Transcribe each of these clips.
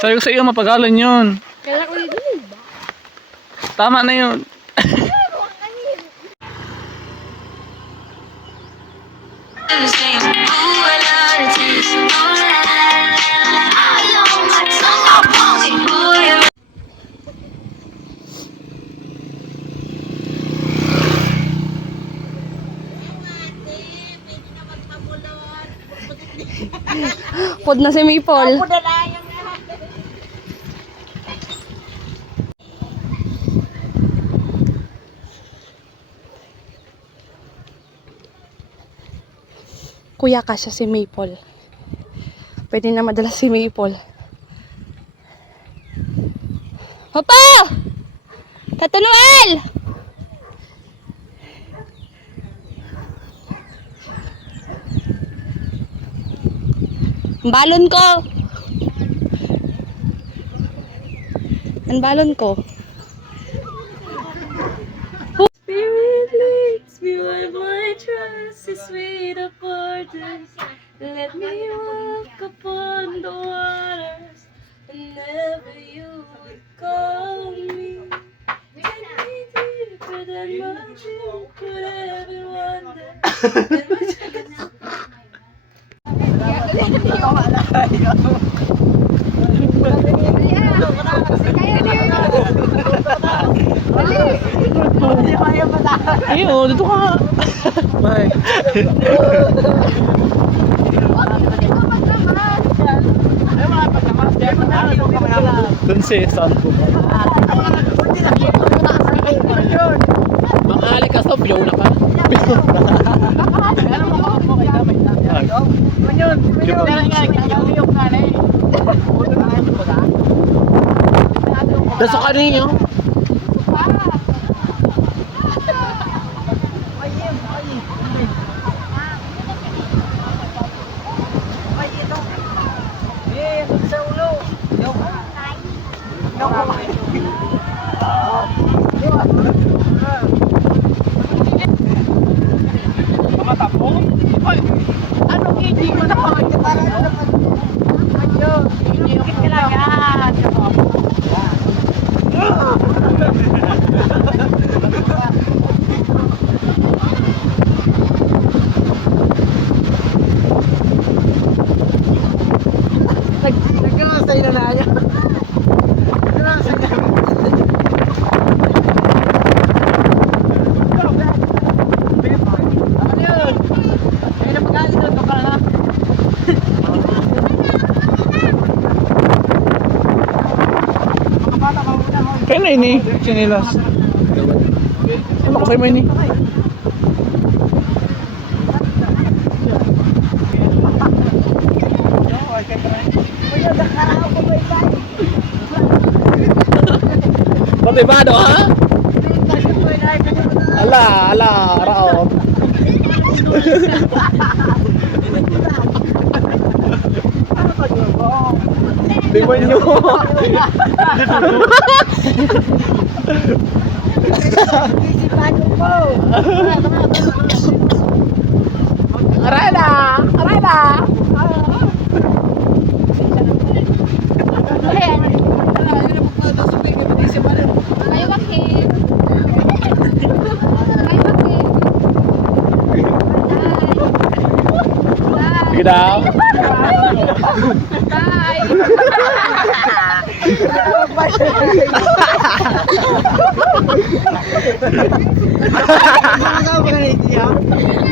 Sabi ko sa iyo, mapagalan yun. Kaya ko yun ba? Tama na yun. Pod na si Maple. Kuya ka siya si Maple. Pwede na madala si Maple. Papa! Tato Noel! Ang balon ko! Ang balon ko. Spirit leads me where my trust is sweet pardon. Let me walk upon the waters, and never you would call me. Take me deeper than my dream could ever wonder. And my dreams Iyo, dito ka. Bye. Dun si Santo. Mangali ka sa biyaw na ka. Nasa ka ninyo? Kaya na ini, sinilas. Ano ko sa'yo mo ini? Batibado ha? Ala, rao. Demonyo. Arada. Gidao.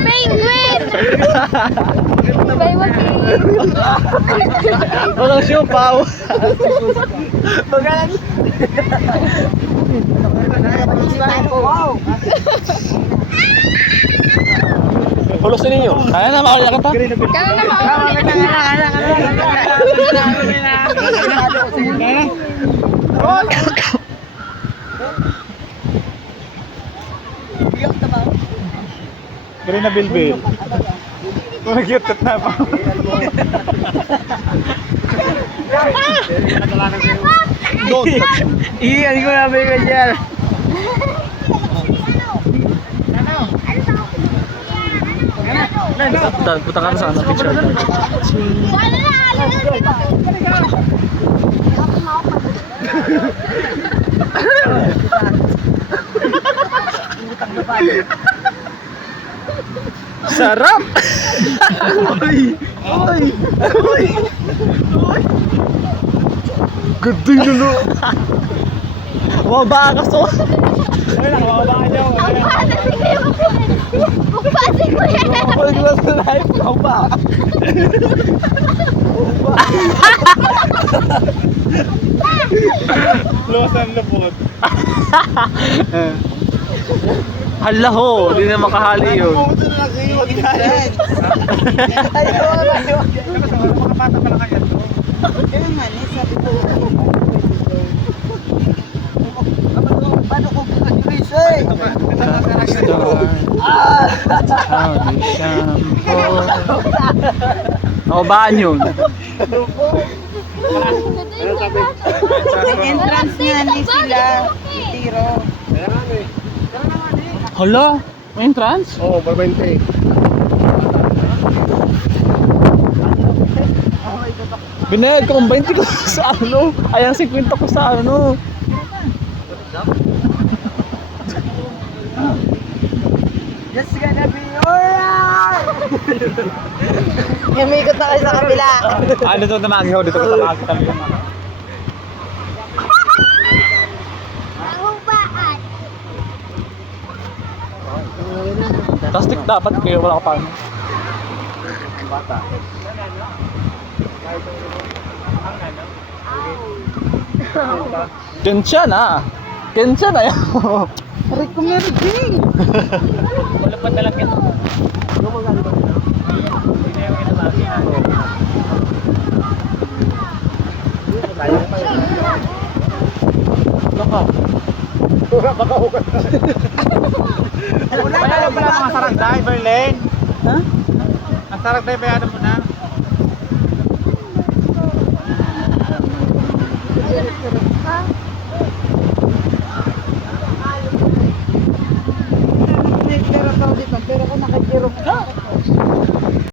Penguin! Bye, Joaquin! Walang siupaw. Magalan. Pulusin ninyo. Kaya na makakaya ka ta? Kaya na makakaya. Kaya na bilbil. Mag-yutot na pa. Iyan ko na ba yung dyan? Punta ka na sa ano, picture. Sarap! Uy! Uy! Uy! Uy! Ganda yun, no? Mababa ka, so. Ay, nakababa ka niyo. Bukpasi ko yan! Kapag na sa live, mababa. Luwas ang lupot. Hala ho, hindi na makahali yun. Pumunta na lang kayo, wag galit. Ayaw. Kasi wala mga bata pala kaya to. Kaya nga, sabi ko. Paano ko bukas eh? Nakabaan yun. Entrance nga ni sila. Tiro. Hala, may entrance? Oo, barbente. Binayad ko ang 20 ko sa ano. Ay, ang 50 ko sa ano. Just gonna be alright! Yumikot na kayo sa kabila. Ano to na nangihaw dito ko sa kami. Plastic dapat kayo wala ka paano. Bata. Kensya na. Kensya na yan. Aray ko meron din. Wala pa talaga ito. Wala pala mga saragday, Berlin. Ha? Ang saragday ba yan mo na?